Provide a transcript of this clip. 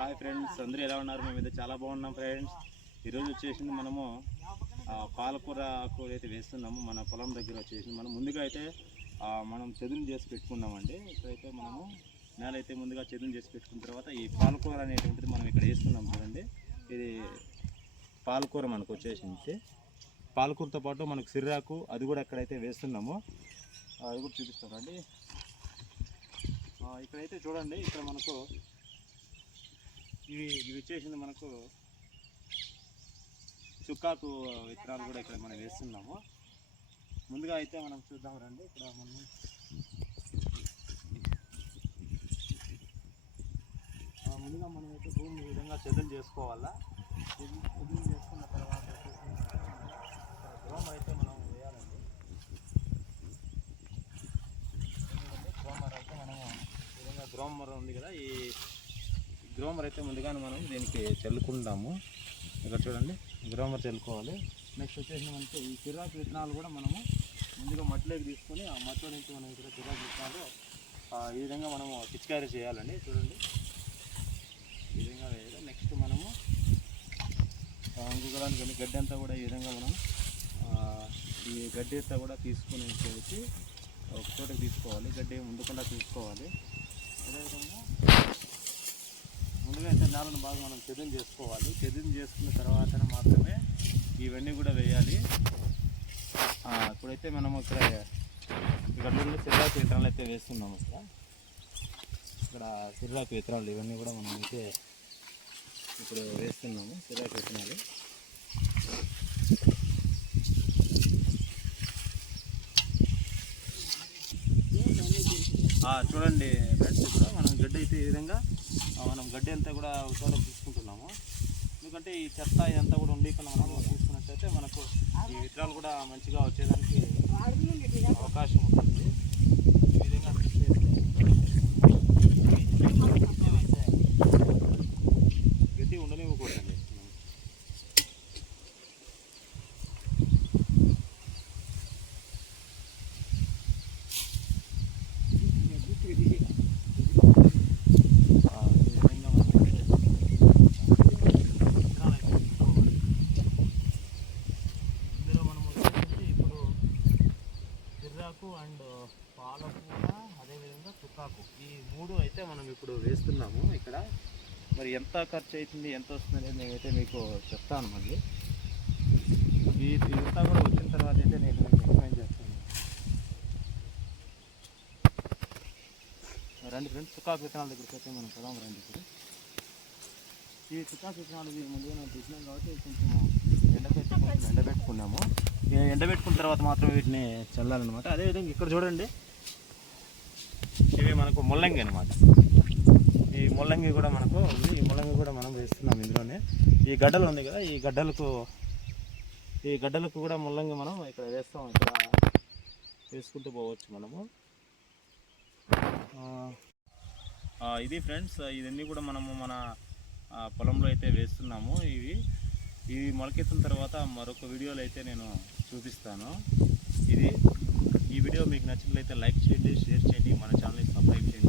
Hi friends అందరూ ఎలా ఉన్నారు? మేము అయితే చాలా బాగున్నాం ఫ్రెండ్స్. ఈరోజు వచ్చేసింది మనము ఆ, పాలకూర ఆకు అయితే వేస్తున్నాము. మన పొలం దగ్గర వచ్చేసింది మనం. ముందుగా అయితే మనం చదును చేసి పెట్టుకున్నామండి. ఇక్కడైతే మనము నేల అయితే ముందుగా చదును చేసి పెట్టుకున్న తర్వాత ఈ పాలకూర అనేటువంటిది మనం ఇక్కడ వేస్తున్నాం చూడండి. ఇది పాలకూర మనకు వచ్చేసింది. పాలకూరతో పాటు మనకు సిర్రాకు అది కూడా ఇక్కడైతే వేస్తున్నాము. అది కూడా చూపిస్తామండి ఇక్కడైతే చూడండి ఇక్కడ మనకు ఇవి ఇవి వచ్చేసింది మనకు చుక్కాకు విత్తనాలు కూడా ఇక్కడ మనం వేస్తున్నాము. ముందుగా అయితే మనం చూద్దాం రండి. ఇక్కడ మనం ముందుగా మనం అయితే భూమిని ఈ విధంగా చదువు చేసుకోవాలా? చదును చేసుకున్న తర్వాత గ్రోమ్ అయితే మనం వేయాలండి. ఎందుకంటే గ్రోమర్ అయితే మనము ఈ విధంగా గ్రోమర్ ఉంది కదా ఈ గ్రోమర్ అయితే ముందుగానే మనం దీనికి చల్లుకుంటాము ఇక్కడ చూడండి గ్రోమర్ చల్లుకోవాలి. నెక్స్ట్ వచ్చేసి మనకి ఈ చిరాకు విత్తనాలు కూడా మనము ముందుగా మట్టిలోకి తీసుకొని ఆ మట్టిలో నుంచి మనం ఇక్కడ చిరాకు విత్తనాలు ఈ విధంగా మనము పిచికారీ చేయాలండి. చూడండి. ఈ విధంగా వేయాలి. నెక్స్ట్ మనము ఆ, గడ్డి అంతా కూడా ఈ విధంగా మనం ఈ గడ్డి అంతా కూడా తీసుకొని వచ్చేసి ఒక చోటకి తీసుకోవాలి. గడ్డి ముందుకుండా తీసుకోవాలి. అదేవిధంగా ముందుగా అయితే నేలను బాగా మనం చదును చేసుకోవాలి. చదును చేసుకున్న తర్వాత మాత్రమే ఇవన్నీ కూడా వేయాలి. ఇప్పుడైతే మనం ఇక్కడ ఇక్కడ సిర్రాకు విత్తనాలు అయితే వేస్తున్నాము ఇక్కడ. ఇక్కడ సిర్రాకు విత్తనాలు ఇవన్నీ కూడా మనం అయితే ఇప్పుడు వేస్తున్నాము సిర్రాకు విత్తనాలు చూడండి ఫ్రెండ్స్ ఇప్పుడు మనం గడ్డి అయితే ఈ విధంగా మనం గడ్డి అంతా కూడా ఒకసారి తీసుకుంటున్నాము. ఎందుకంటే ఈ చెత్త ఇదంతా కూడా ఉండకుండా మనం తీసుకున్నట్టయితే మనకు ఈ విత్తనాలు కూడా మంచిగా వచ్చేదానికి అవకాశం ఉంటుంది ఈ విధంగా తీసేస్తే గడ్డి ఉండనివ్వకూడదండి ఆ, ఈ విధంగా మనం విత్తనాలు అయితే తీసుకోవాలి. ఇందులో మనం వచ్చేసి ఇప్పుడు చిర్రాకు అండ్ పాలకూర అదేవిధంగా తుకాకు ఈ మూడు అయితే మనం ఇప్పుడు వేస్తున్నాము ఇక్కడ. మరి ఎంత ఖర్చు అవుతుంది ఎంత వస్తుంది అనేది నేనైతే మీకు చెప్తాను మళ్ళీ. ఈ ఇదంతా కూడా వచ్చిన తర్వాత అయితే నేను మీకు ఎక్స్ప్లెయిన్ చేస్తాను. రండి ఫ్రెండ్స్ తుకాకు విత్తనాల దగ్గరికి అయితే మనం పదాం రండి ఇప్పుడు. ఈ తుకాకు విత్తనాలు ముందుగా నేను తీసినాం కాబట్టి కొంచెం ఎండబెట్టి ఎండబెట్టుకున్నాము. ఎండబెట్టుకున్న తర్వాత మాత్రం వీటిని చల్లాలన్నమాట. అదేవిధంగా ఇక్కడ చూడండి. ఇవి మనకు ముల్లంగి అనమాట ఈ ముల్లంగి కూడా మనకు ఉంది. ఈ ముల్లంగి కూడా మనం వేస్తున్నాం ఇందులోనే. ఈ గడ్డలు ఉంది కదా ఈ గడ్డలకు ఈ గడ్డలకు కూడా ముల్లంగి మనం ఇక్కడ వేస్తాం. ఇక్కడ వేసుకుంటూ పోవచ్చు మనము. ఇది ఫ్రెండ్స్ ఇవన్నీ కూడా మనము మన పొలంలో అయితే వేస్తున్నాము. ఇవి ఇవి మొలకెత్తిన తర్వాత మరొక వీడియోలో అయితే నేను చూపిస్తాను. ఇది ఈ వీడియో మీకు నచ్చినట్లయితే లైక్ చేయండి షేర్ చేయండి. మన ఛానల్ని సబ్స్క్రైబ్ చేయండి.